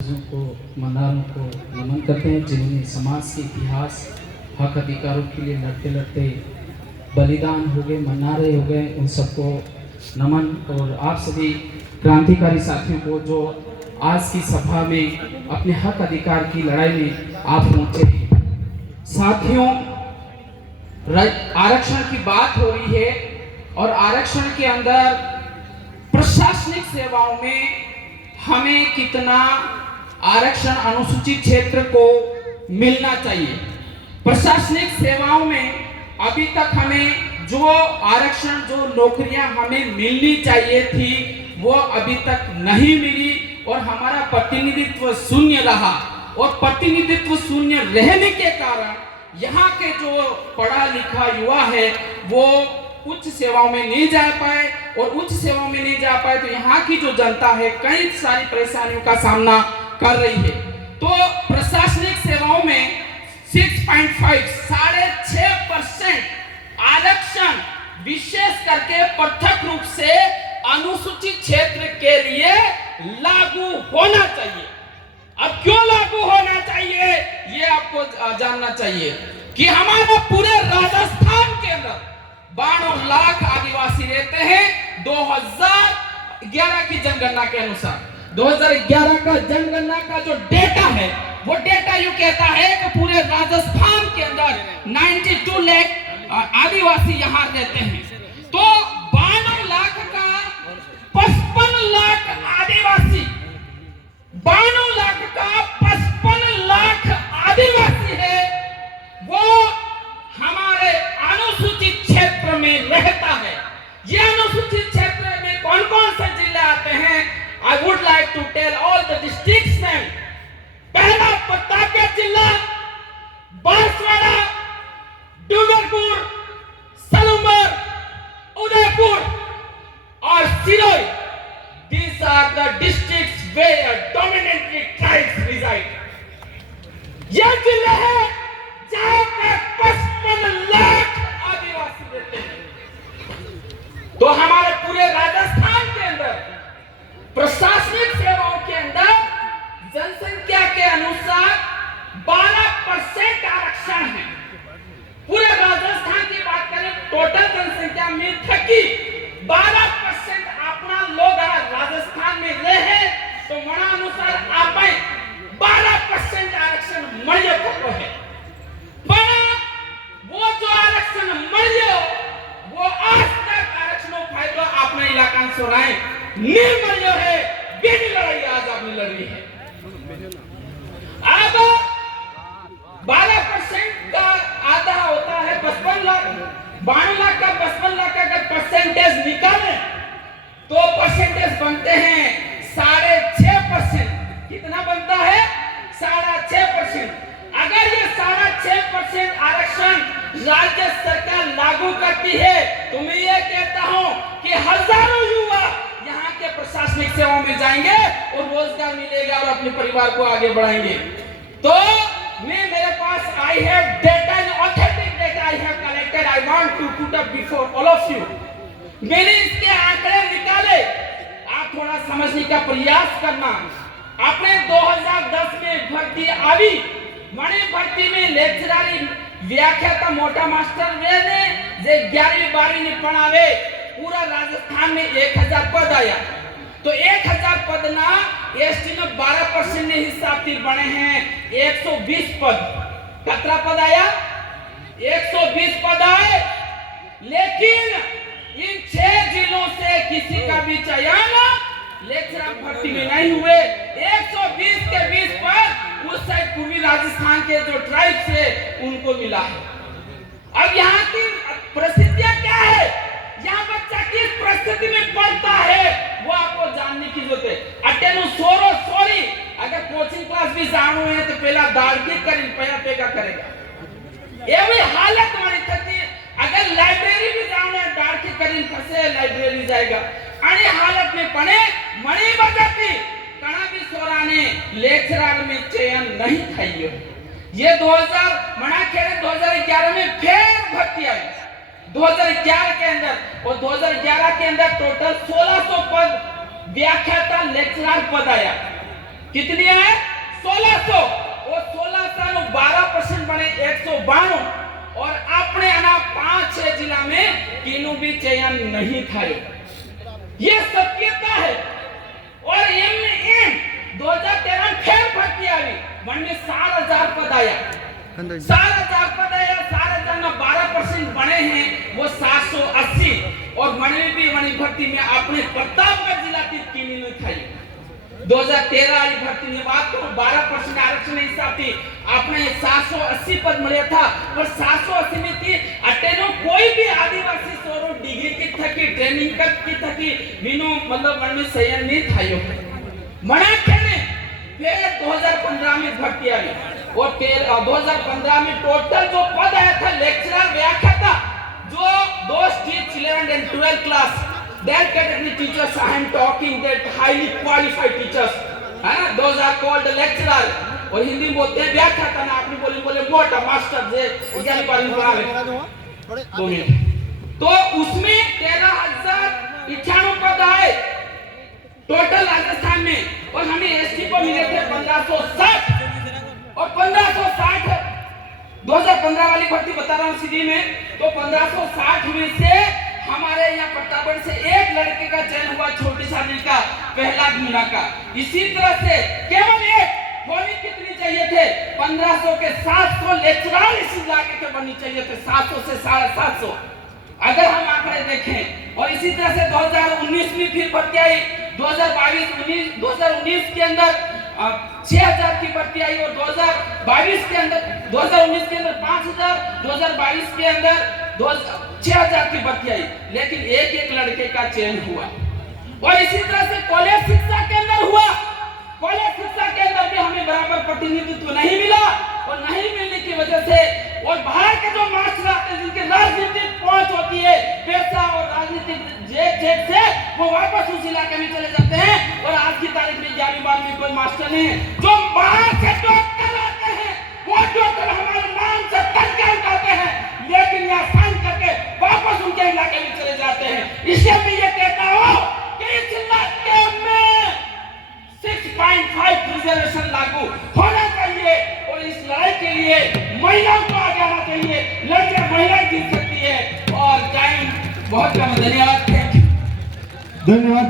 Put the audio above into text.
को मन्नारों को नमन करते हैं जिन्होंने समाज के इतिहास हक अधिकारों के लिए लड़ते लड़ते बलिदान हो गए, मन्नारे हो गए, उन सबको नमन। और आप सभी क्रांतिकारी साथियों को जो आज की सभा में अपने हक अधिकार की लड़ाई में आप पहुंचे हैं। साथियों, आरक्षण की बात हो रही है और आरक्षण के अंदर प्रशासनिक सेवाओं में हमें कितना आरक्षण अनुसूचित क्षेत्र को मिलना चाहिए। प्रशासनिक सेवाओं में अभी तक हमें जो आरक्षण, जो नौकरियां हमें मिलनी चाहिए थी, वो अभी तक नहीं मिली और हमारा प्रतिनिधित्व शून्य रहा। और प्रतिनिधित्व शून्य रहने के कारण यहाँ के जो पढ़ा लिखा युवा है वो उच्च सेवाओं में नहीं जा पाए, और उच्च सेवाओं में नहीं जा पाए तो यहाँ की जो जनता है कई सारी परेशानियों का सामना कर रही है। तो प्रशासनिक सेवाओं में 6.5% आरक्षण विशेष करके पृथक रूप से अनुसूचित क्षेत्र के लिए लागू होना चाहिए। अब क्यों लागू होना चाहिए ये आपको जानना चाहिए कि हमारे पूरे राजस्थान के अंदर 92 लाख आदिवासी रहते हैं। 2011 की जनगणना के अनुसार 2011 का जनगणना का जो डेटा है वो डेटा यूं कहता है कि पूरे राजस्थान के अंदर 92 लाख आदिवासी यहाँ रहते हैं। तो 92 लाख का 55 लाख आदिवासी, 92 लाख का 55 लाख आदिवासी है, वो हमारे अनुसूचित क्षेत्र में रहता है। ये अनुसूचित क्षेत्र में कौन कौन से जिले आते हैं? I would like to tell all the districts name. पहला प्रतापगढ़ जिला, बांसवाड़ा, डूंगरपुर, सलूमर, उदयपुर और Sirohi. These are the districts where dominantly tribes reside. ये जिले हैं जहां पे 55 लाख आदिवासी रहते हैं। तो हमारे पूरे राजस्थान के अंदर प्रशासनिक सेवाओं के अंदर जनसंख्या के अनुसार 12% आरक्षण है। पूरे राजस्थान की बात करें टोटल जनसंख्या में था कि 12% अपना लोग राजस्थान में रहे तो मना अनुसार आप 12% आरक्षण मर्य को है। वो जो आरक्षण मर्य वो आज तक आरक्षणों फायदा आपने इलाका में सुनाए निर्मल्य है। बेटी लड़ाई आज आपने लड़ी है। अब 12% का आधा होता है 55 लाख, 92 लाख का 55 लाख का अगर परसेंटेज निकाले तो परसेंटेज बनते हैं 6.5%। कितना बनता है? 6.5%। अगर ये 6.5% आरक्षण राज्य सरकार लागू करती है तो मैं ये कहता हूं कि हजारों युवा यहाँ के प्रशासनिक सेवाओं में जाएंगे और रोजगार मिलेगा और अपने परिवार को आगे बढ़ाएंगे। तो मेरे पास I have data and authentic data I have collected, I want to put up before all of you. मैंने इसके आंकड़े निकाले, आप थोड़ा समझने का प्रयास करना। आपने 2010 में भर्ती आई, मणि भर्ती में लेक्चरारी व्याख्याता मोटा मास्टर ने जे 11वीं 12वीं ने पढ़ावे पूरा राजस्थान में 1000 पद आया। तो 1000 पद ना एसटी में 12% ने हिसाब से बने हैं 120 पद। कितना पद आया? 120 पद आए। लेकिन इन 6 जिलों से किसी का भी चयन लेक्चरर भर्ती में नहीं हुए। 120 के 20 पद उस साइड पूर्वी राजस्थान के जो ट्राइब से उनको मिला है। अब यहाँ की परिस्थितियां क्या है, यहाँ बच्चा किस परिस्थिति में पढ़ता है वो आपको जानने की जरूरत है। अटेनु सोरो सॉरी, अगर कोचिंग क्लास भी जानो है तो पहला दाड़की करें पहला पेगा करेगा। ये भी हालत हमारी थी। अगर लाइब्रेरी भी जानो है दाड़की करें फंसे लाइब्रेरी जाएगा। अरे हालत में पढ़े मणि बजाती कणा भी सोरा ने लेक्चरर में चयन नहीं खाई। ये 2011 में फिर भर्ती आई 2011 के अंदर, और 2011 के अंदर टोटल 1600 पद व्याख्याता लेक्चरर पद आया। कितनी है 1600 और 1600 12% बने 192 और अपने आना 5-6 जिला में किन्नू भी चयन नहीं था। ये सत्यता है। और एम 2013 फिर भर्ती आई वन में 4,000 पद आया 4,000 पद आया 4,000 में 12% बने हैं वो 780 और मणि भी मणि भर्ती में अपने प्रतापगढ़ जिला की किन्नू था। 2013 वाली भर्ती में बात करूं 12% आरक्षण हिसाब थी आपने 780 पद मिले था और 780 में थी अटेनो कोई भी आदिवासी सोरो डिग्री की थकी ट्रेनिंग की थकी विनो मतलब मन में सयन नहीं था यो मना खेने फिर 2015 में भर्ती आई और 2015 में टोटल जो पद आया था लेक्चरर व्याख्या था जो those teach 11th and 12th class that category teachers I am talking that highly qualified teachers है ना those are called the lecturer और हिंदी बोलते हैं व्याख्या का ना अपनी बोले मोटा मास्टर जे इजानी पालन बना ले 2 मिनट तो उसमें 13,091 पद आए टोटल राजस्थान में और हमें एसटी को मिले थे 1560 और 1560 2015 वाली भर्ती बता रहा हूँ सीधी में तो 1560 में से हमारे यहाँ प्रतापगढ़ से एक लड़के का चयन हुआ छोटी शादी का पहला मीना का। इसी तरह से केवल एक होनी कितनी चाहिए थे 1500 के 700 लेक्चरर इस इलाके के बननी चाहिए थे 700 से 750 अगर हम आंकड़े देखें। और इसी तरह से 2019 में फिर भर्ती आई 2019 के अंदर 6,000 की भर्ती आई और 2019 के अंदर 5,000 2022 के अंदर 6,000 की भर्ती आई लेकिन एक लड़के का चयन हुआ। और इसी तरह से कॉलेज शिक्षा के अंदर हुआ कॉलेज शिक्षा के अंदर भी हमें बराबर प्रतिनिधित्व नहीं मिला और नहीं मिलने की वजह से और बाहर के जो मास्टर आते हैं जिनकी राजनीतिक पहुंच होती है पैसा और राजनीतिक जेब से वो वापस उस इलाके में चले जाते हैं और आज की तारीख में 11वीं कोई मास्टर नहीं है जो बाहर से डॉक्टर आते हैं वो डॉक्टर हमारे नाम से टक्कर उठाते हैं लेकिन यहाँ साइन करके वापस उनके इलाके में चले जाते हैं। इसलिए मैं ये कहता हूँ कि इस इलाके में 6.5 रिजर्वेशन लागू होना चाहिए और इस लड़ाई के लिए महिलाओं को आगे आना चाहिए। लड़के महिलाएं जीत सकती है और टाइम बहुत कम। धन्यवाद।